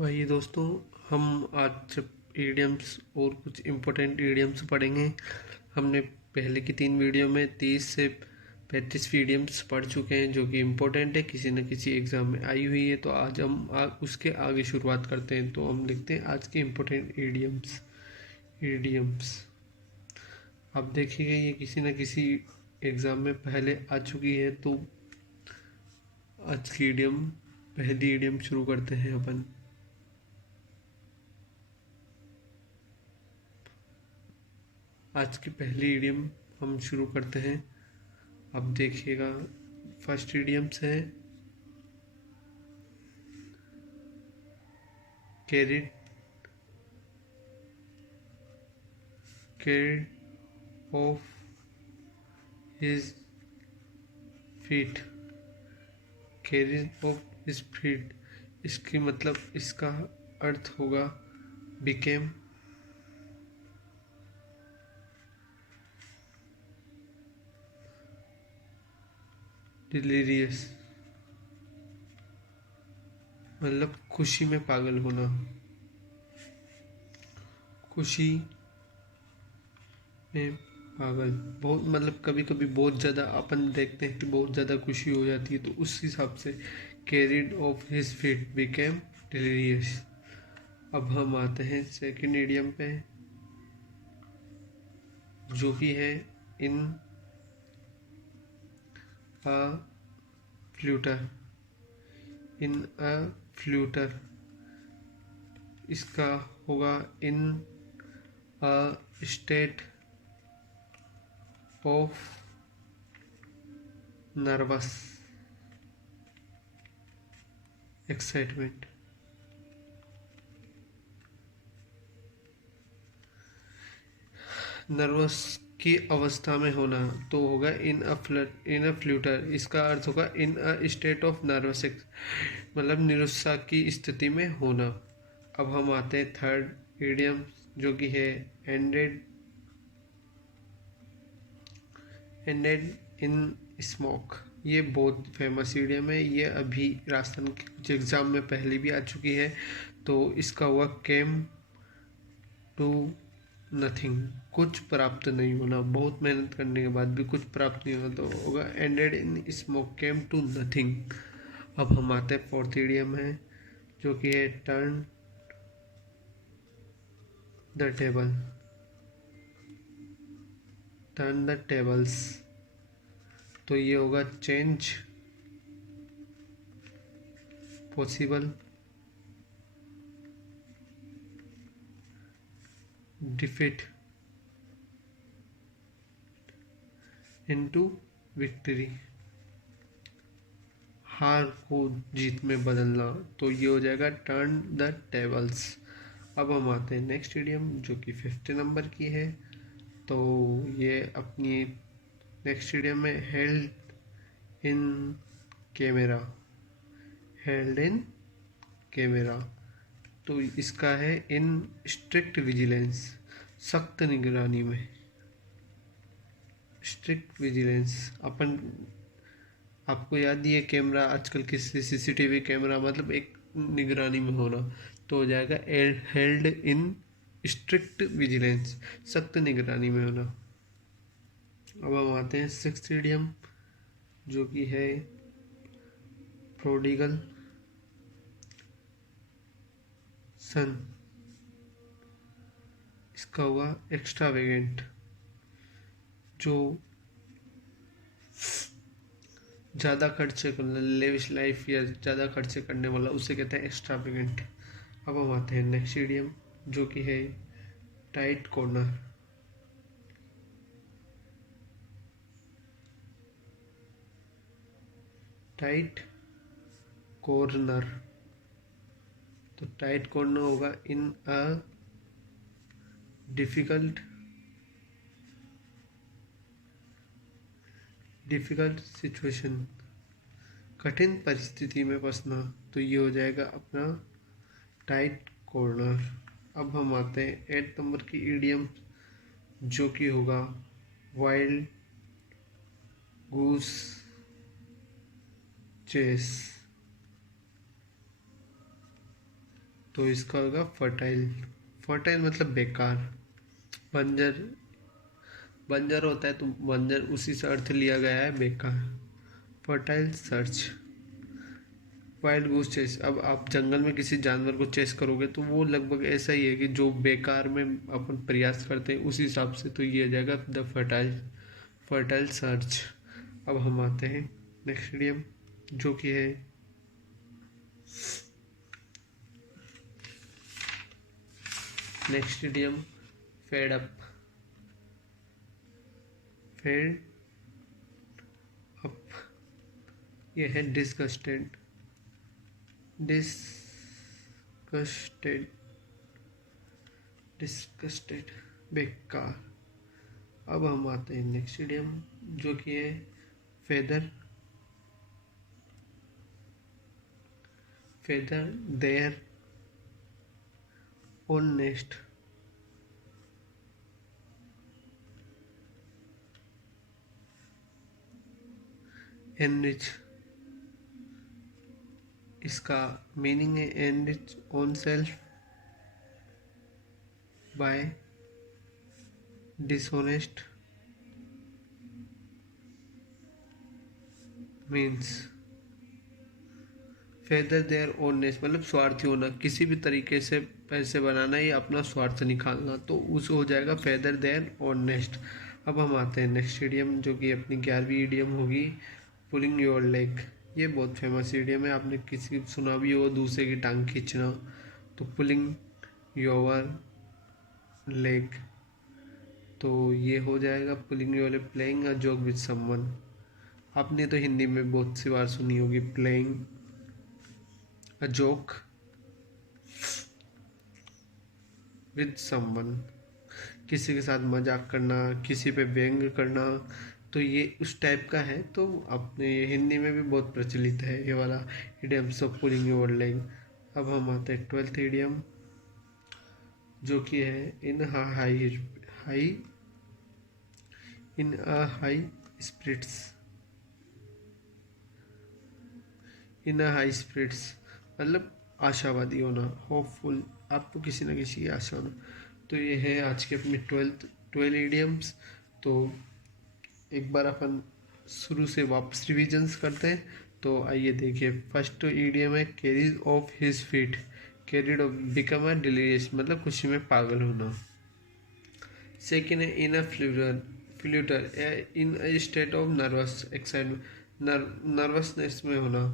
वही दोस्तों, हम आज ईडियम्स और कुछ इम्पोर्टेंट ईडियम्स पढ़ेंगे। हमने पहले की 3 वीडियो में 30 से 35 ईडियम्स पढ़ चुके हैं जो कि इम्पोर्टेंट है, किसी न किसी एग्ज़ाम में आई हुई है। तो आज हम उसके आगे शुरुआत करते हैं। तो हम लिखते हैं आज के इम्पोर्टेंट ईडियम्स। आप देखिएगा ये किसी न किसी एग्ज़ाम में पहले आ चुकी है। तो आज की पहली ईडियम शुरू करते हैं अपन। आज की पहली ईडियम हम शुरू करते हैं। अब देखिएगा, फर्स्ट ईडियम्स है carried of his feet. Carried of his feet, इसकी मतलब इसका अर्थ होगा बिकेम डिलीरियस, मतलब खुशी में पागल होना। खुशी में पागल, बहुत मतलब कभी कभी बहुत ज़्यादा अपन देखते हैं कि बहुत ज़्यादा खुशी हो जाती है, तो उस हिसाब से carried of his feet became delirious. अब हम आते हैं सेकंड इडियम पे, जो कि है in a flutter. In a flutter, इसका होगा in a state of nervous excitement. Nervous की अवस्था में होना, तो होगा इन अ फ्लूटर। इसका अर्थ होगा in a state of nervous, मतलब निरुत्साह की स्थिति में होना। अब हम आते हैं थर्ड इडियम, जो कि है एंडेड इन स्मोक। ये बहुत फेमस इडियम है, ये अभी राजस्थान के कुछ एग्जाम में पहले भी आ चुकी है। तो इसका हुआ केम टू नथिंग, कुछ प्राप्त नहीं होना। बहुत मेहनत करने के बाद भी कुछ प्राप्त नहीं होना, तो होगा ended in smoke came to nothing. अब हम आते हैं फोर्थ इडियम है, जो कि है turn the table. Turn the tables, तो ये होगा change possible defeat into victory, हार को जीत में बदलना। तो ये हो जाएगा टर्न द टेबल्स। अब हम आते हैं नेक्स्ट इडियम, जो कि 50 नंबर की है। तो ये अपनी नेक्स्ट इडियम में held in camera. Held in camera, तो इसका है इन स्ट्रिक्ट विजिलेंस, सख्त निगरानी में। स्ट्रिक्ट विजिलेंस, अपन आपको याद ही है कैमरा आजकल किसी सीसीटीवी कैमरा मतलब एक निगरानी में होना। तो हो जाएगा हेल्ड इन स्ट्रिक्ट विजिलेंस, सख्त निगरानी में होना। अब हम आते हैं सिक्स्थ इडियम, जो कि है प्रोडिगल सन। इसका हुआ एक्स्ट्रावेगेंट, जो ज़्यादा खर्चे करना, लेविश लाइफ या ज़्यादा खर्चे करने वाला, उसे कहते हैं एक्स्ट्रावेगेंट। अब हम आते हैं नेक्स्ट इडियम, जो कि है टाइट कॉर्नर। टाइट कॉर्नर, तो टाइट कॉर्नर होगा इन अ डिफिकल्ट सिचुएशन, कठिन परिस्थिति में फंसना। तो ये हो जाएगा अपना टाइट कॉर्नर। अब हम आते हैं 8 नंबर की इडियम, जो कि होगा वाइल्ड गूस चेस। तो इसका होगा फर्टाइल। फर्टाइल मतलब बेकार। बंजर, बंजर होता है तो बंजर उसी से अर्थ लिया गया है बेकार। Futile search. Wild goose chase, अब आप जंगल में किसी जानवर को चेस करोगे तो वो लगभग ऐसा ही है कि जो बेकार में अपन प्रयास करते हैं उसी हिसाब से, तो ये आ जाएगा द फर्टाइल, फर्टाइल सर्च। अब हम आते हैं नेक्स्ट इडियम जो कि है next idiom fed up. Fed up, ये है डिस्गस्टेड। डिस्गस्टेड, डिस्गस्टेड बेकार। अब हम आते हैं नेक्स्ट इडियम जो कि है feather, feather their own nest. Enrich, इसका मीनिंग है enrich own self by dishonest means. Feather their own nest मतलब स्वार्थी होना, किसी भी तरीके से पैसे बनाना या अपना स्वार्थ निकालना, तो उस हो जाएगा फेदर देयर ओननेस्ट। अब हम आते हैं नेक्स्ट इडियम जो कि अपनी 11वीं इडियम होगी पुलिंग योर लेग। ये बहुत फेमस इडियम है, आपने किसी सुना भी हो दूसरे की टांग खींचना, तो पुलिंग योर लेग, तो ये हो जाएगा pulling your leg, playing a joke with someone. आपने तो हिंदी में बहुत सी बार सुनी होगी playing a joke with someone, किसी के साथ मजाक करना, किसी पे व्यंग करना, तो ये उस टाइप का है। तो अपने हिंदी में भी बहुत प्रचलित है ये वाला इडियम, सब पुलिंग योर लेग। अब हम आते हैं 12th इडियम जो कि है in high high in a high spirits. In a high spirits मतलब आशावादी होना, होपफुल, आपको किसी न किसी की आशा होना। तो ये है आज के अपने 12 इडियम्स। तो एक बार अपन शुरू से वापस रिविजन्स करते हैं। तो आइए देखिए, फर्स्ट इडियम है carries off his feet. Carried off become a delirious मतलब खुशी में पागल होना। सेकेंड है in a flutter in a state of nervous excitement, nervousness में होना,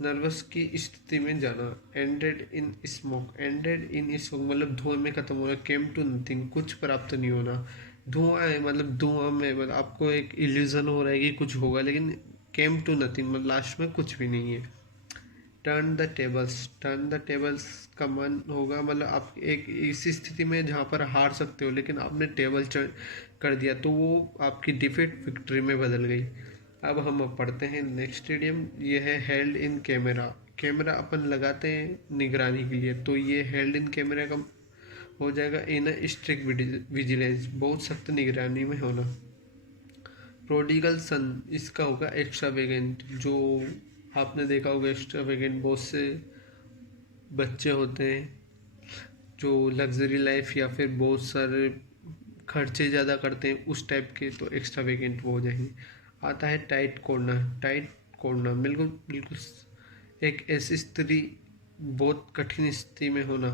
नर्वस की स्थिति में जाना। Ended in smoke, ended in smoke मतलब धुआं में खत्म होना। केम टू नथिंग कुछ प्राप्त नहीं होना। धुआं है मतलब धुआं में मतलब आपको एक इल्यूजन हो रहा है कि कुछ होगा, लेकिन केम टू नथिंग मतलब लास्ट में कुछ भी नहीं है। Turn the tables, turn the tables का मन होगा मतलब आप एक इसी स्थिति में जहाँ पर हार सकते हो लेकिन आपने टेबल कर दिया तो वो आपकी डिफीट विक्ट्री में बदल गई। अब हम पढ़ते हैं नेक्स्ट इडियम, ये है हेल्ड इन कैमरा। कैमरा अपन लगाते हैं निगरानी के लिए, तो ये हेल्ड इन कैमरा का हो जाएगा इन स्ट्रिक्ट विजिलेंस, बहुत सख्त निगरानी में होना। प्रोडिगल सन, इसका होगा एक्स्ट्रा वेगेंट, जो आपने देखा होगा एक्स्ट्रा वेगेंट बहुत से बच्चे होते हैं जो लग्जरी लाइफ या फिर बहुत सारे खर्चे ज़्यादा करते हैं उस टाइप के, तो एक्स्ट्रा वेगेंट वो हो जाएंगे। आता है टाइट कॉर्नर। टाइट कॉर्नर बिल्कुल बिल्कुल एक ऐसी स्थिति बहुत कठिन स्थिति में होना,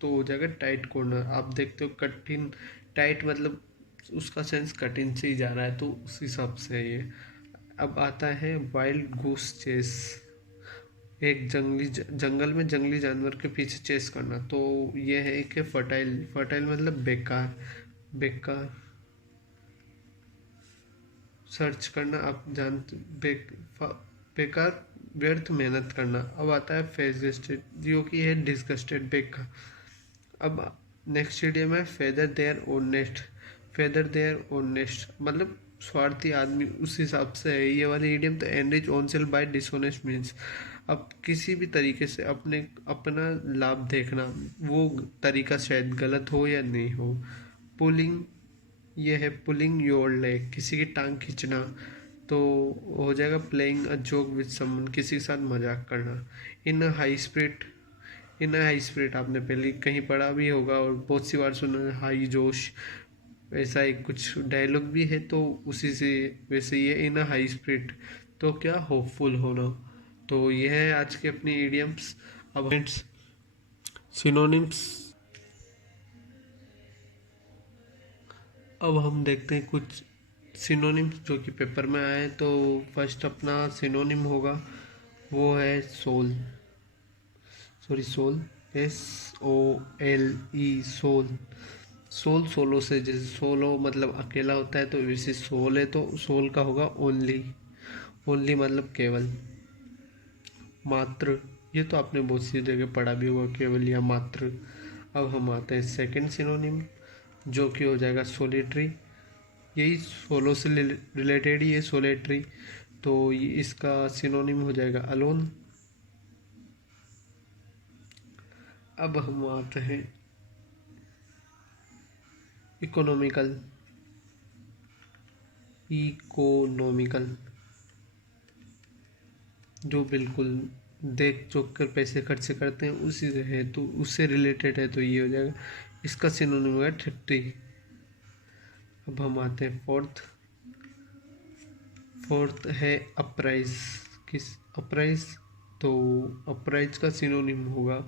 तो हो जाएगा टाइट कॉर्नर। आप देखते हो कठिन, टाइट मतलब उसका सेंस कठिन से ही जा रहा है, तो उस हिसाब से है ये। अब आता है वाइल्ड गूस चेस, एक जंगल में जंगली जानवर के पीछे चेस करना, तो ये है एक है फर्टाइल। फर्टाइल मतलब बेकार, बेकार सर्च करना, आप जानते बेकार व्यर्थ मेहनत करना। अब आता है फेसगस्टेड जो कि है डिस्गस्टेड बेकार। अब नेक्स्ट इडियम है feather their own nest. Feather their own nest मतलब स्वार्थी आदमी, उस हिसाब से है ये वाली इडियम। तो enrich own self by dishonest means, अब किसी भी तरीके से अपने अपना लाभ देखना, वो तरीका शायद गलत हो या नहीं हो। पुलिंग, ये है पुलिंग योर लेग, किसी की टांग खींचना, तो हो जाएगा playing a joke with someone, किसी के साथ मजाक करना। In a high spirit, in high spirit आपने पहले कहीं पढ़ा भी होगा और बहुत सी बार सुना, हाई जोश, ऐसा एक कुछ डायलॉग भी है, तो उसी से वैसे ये इन हाई स्पिरिट, तो क्या होपफुल होना। तो ये है आज के अपनी इडियम्स। अब सिनोनिम्स, अब हम देखते हैं कुछ सिनोनिम्स जो कि पेपर में आए। तो फर्स्ट अपना सिनोनिम होगा वो है sole, sole, SOLE, sole. Sole solo से, जैसे सोलो मतलब अकेला होता है, तो वैसे सोल है तो सोल का होगा ओनली। ओनली मतलब केवल, मात्र, ये तो आपने बहुत सी जगह पढ़ा भी होगा, केवल या मात्र। अब हम आते हैं सेकंड सिनोनिम जो कि हो जाएगा सोलिटरी। यही सोलो से रिलेटेड ही है सोलिटरी, तो ये इसका सिनोनिम हो जाएगा अलोन। अब हम आते हैं इकोनॉमिकल, इकोनॉमिकल, जो बिल्कुल देख चौक कर पैसे खर्च करते हैं उसी से है, तो उससे रिलेटेड है, तो ये हो जाएगा, इसका सिनोनिम होगा थ्रिफ्टी। अब हम आते हैं फोर्थ है अपराइज। किस अपराइज, तो अपराइज का सिनोनिम होगा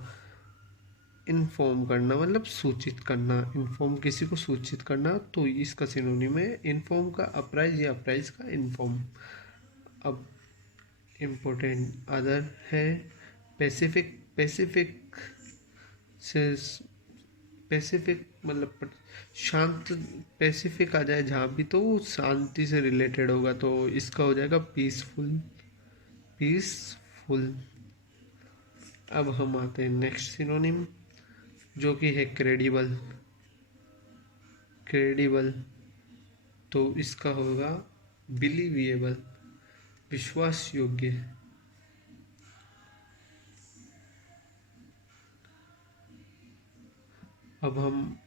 इन्फॉर्म करना, मतलब सूचित करना, इन्फॉर्म किसी को सूचित करना, तो इसका सिनोनिम है इन्फॉर्म का अपराइज या अपराइज का इन्फॉर्म। अब इम्पोर्टेंट अदर है पैसिफिक। से पैसिफिक मतलब शांत, पैसिफिक आ जाए जहाँ भी तो वो शांति से रिलेटेड होगा, तो इसका हो जाएगा पीसफुल, पीसफुल। अब हम आते हैं नेक्स्ट सिनोनिम जो कि है क्रेडिबल, क्रेडिबल, तो इसका होगा बिलीविएबल, विश्वास योग्य। अब हम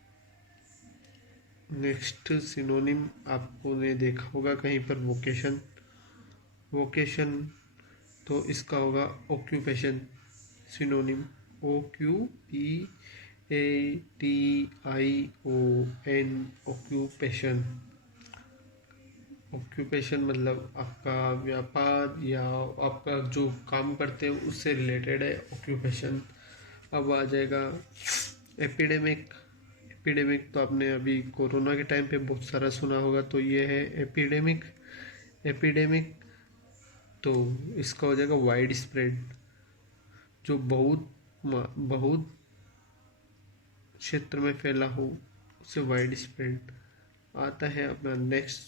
नेक्स्ट सिनोनिम, आपको ने देखा होगा कहीं पर वोकेशन, वोकेशन, तो इसका होगा occupation, synonym OQPATION, occupation. Occupation मतलब आपका व्यापार या आपका जो काम करते हैं उससे रिलेटेड है ऑक्यूपेशन। अब आ जाएगा एपिडेमिक। एपिडेमिक तो आपने अभी कोरोना के टाइम पे बहुत सारा सुना होगा, तो ये है एपिडेमिक। एपिडेमिक, तो इसका हो जाएगा वाइड स्प्रेड, जो बहुत क्षेत्र में फैला हो उसे वाइड स्प्रेड। आता है अपना next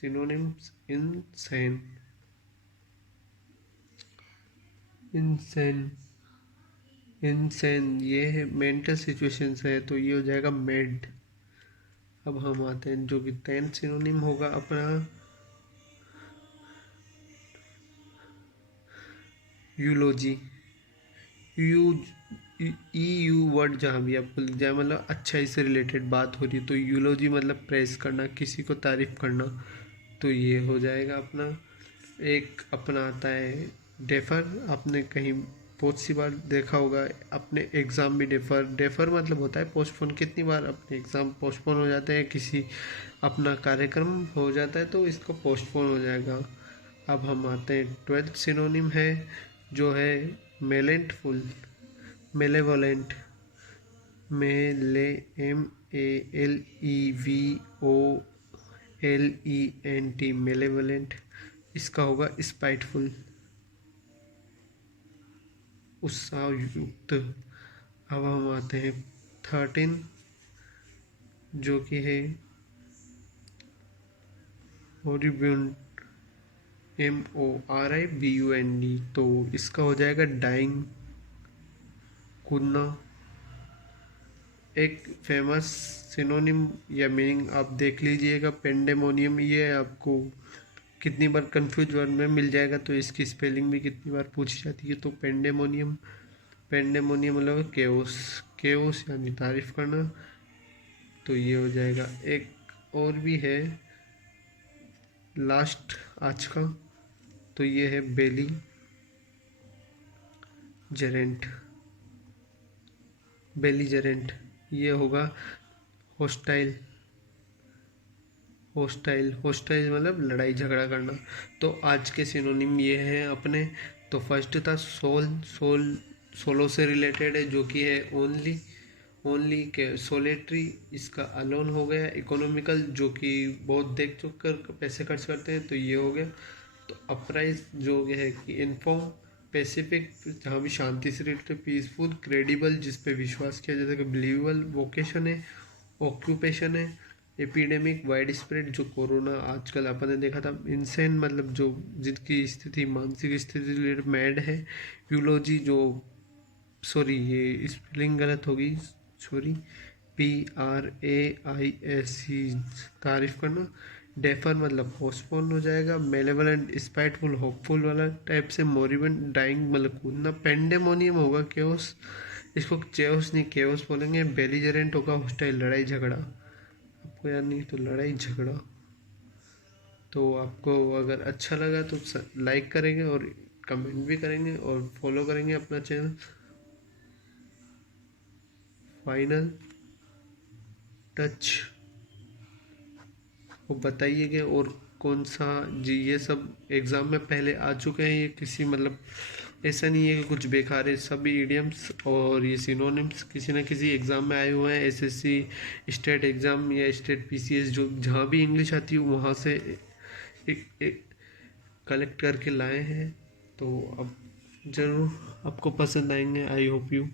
synonyms, insane, insane, insane ये है मेंटल सिचुएशन है, तो ये हो जाएगा मेड। अब हम आते हैं जो कि 10th सिनोनिम होगा अपना यूलोजी। यू यू वर्ड जहाँ भी आपको लिख जाए, मतलब अच्छाई से रिलेटेड बात हो रही है, तो यूलोजी मतलब प्रेस करना, किसी को तारीफ करना, तो ये हो जाएगा अपना। एक अपना आता है डेफर, आपने कहीं बहुत सी बार देखा होगा, अपने एग्ज़ाम भी डेफर, डेफर मतलब होता है पोस्टपोन। कितनी बार अपने एग्ज़ाम पोस्टपोन हो जाते हैं, किसी अपना कार्यक्रम हो जाता है तो इसको पोस्टपोन हो जाएगा। अब हम आते हैं 12th सिनोनिम है जो है मेलेंटफुल, मेलेवोलेंट, मेले MELEVOLENT, मेलेवोलेंट। इसका होगा स्पाइटफुल, उत्साहयुक्त। अब हम आते हैं 13 जो कि है मोरिब्यूंड, MORIBUND, तो इसका हो जाएगा डाइंग, कूदना। एक फेमस सिनोनिम या मीनिंग आप देख लीजिएगा पेंडेमोनियम, ये आपको कितनी बार कंफ्यूज वर्ड में मिल जाएगा, तो इसकी स्पेलिंग भी कितनी बार पूछी जाती है। तो पेंडेमोनियम, पेंडेमोनियम मतलब केओस, केओस यानी तारीफ करना, तो ये हो जाएगा। एक और भी है लास्ट आज का, तो ये है बेली जेरेंट, बेलिजरेंट, ये होगा होस्टाइल। होस्टाइल होस्टाइल मतलब लड़ाई झगड़ा करना। तो आज के सिनोनिम ये हैं अपने। तो फर्स्ट था सोल, सोल सोलो से रिलेटेड है, जो कि है ओनली। ओनली के सोलेटरी, इसका अलोन हो गया। इकोनॉमिकल, जो कि बहुत देख चुक कर पैसे खर्च करते हैं, तो ये हो गया। तो अपराइज जो हो गया है कि इन्फॉर्म। पैसिफिक, जहाँ भी शांति से रिलेटेड। पीसफुल, क्रेडिबल, जिस पे विश्वास किया जाता है कि बिलीवेबल। वोकेशन है, ऑक्यूपेशन है। एपिडेमिक, वाइड स्प्रेड, जो कोरोना आजकल अपन ने देखा था। इंसेन, मतलब जो जिनकी स्थिति, मानसिक स्थिति रिलेटेड मैड है। यूलॉजी, जो सॉरी ये स्पेलिंग गलत होगी, सॉरी, PRAISE, तारीफ करना। डेफर मतलब पोस्टपोन हो जाएगा। मेलेवलेंट, स्पाइटफुल, होपफुल वाला टाइप से। मोरिबेंट, डाइंग मतलब कूदना। पेंडेमोनियम होगा केओस, इसको चेओस नहीं केओस बोलेंगे। बेलिजरेंट होगा हॉस्टाइल, लड़ाई झगड़ा। आपको याद नहीं तो लड़ाई झगड़ा। तो आपको अगर अच्छा लगा तो लाइक करेंगे और कमेंट भी करेंगे और फॉलो करेंगे अपना चैनल फाइनल टच। वो बताइएगा और कौन सा जी, ये सब एग्ज़ाम में पहले आ चुके हैं। ये किसी मतलब ऐसा नहीं है कि कुछ बेकार है। सभी इडियम्स और ये सिनोनिम्स किसी न किसी एग्ज़ाम में आए हुए हैं। एसएससी स्टेट एग्ज़ाम या स्टेट पीसीएस, जो जहाँ भी इंग्लिश आती है वहाँ से एक कलेक्ट करके लाए हैं। तो अब ज़रूर आपको पसंद आएंगे। I hope you.